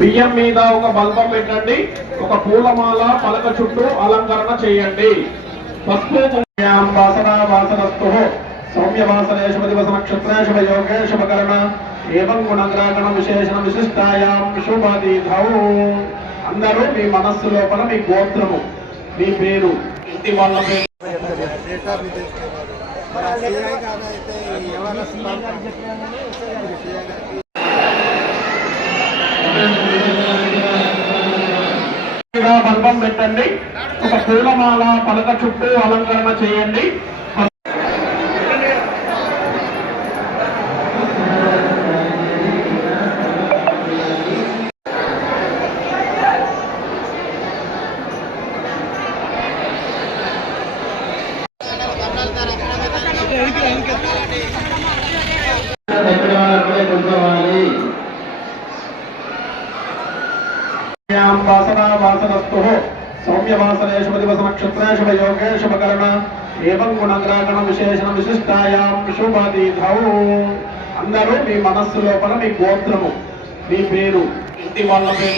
బియ్యం మీద ఒక బల్బం పెట్టండి. ఒక పూలమాల పలక చుట్టూ అలంకరణ చేయండి. పసుపు శుభకరణ ఏవం విశేషణ విశిష్టాయాం శుభదీధౌ అందరూ మీ మనస్సు లోపల మీ గోత్రము మీ పేరు. ఇంటి వాళ్ళ పేరు. బల్బం పెట్టండి. ఒక పూలమాల పలక చుట్టూ అలంకరణ చేయండి. వాసనస్తు సౌమ్య వాసనేషు దివస నక్షత్ర ఏవం గుణగ్రాగణ విశేషణ విశిష్టాయాం శుభదీధౌ అందరూ మీ మనస్సు లోపల మీ గోత్రము మీ పేరు ఇంటి వాళ్ళ పేరు.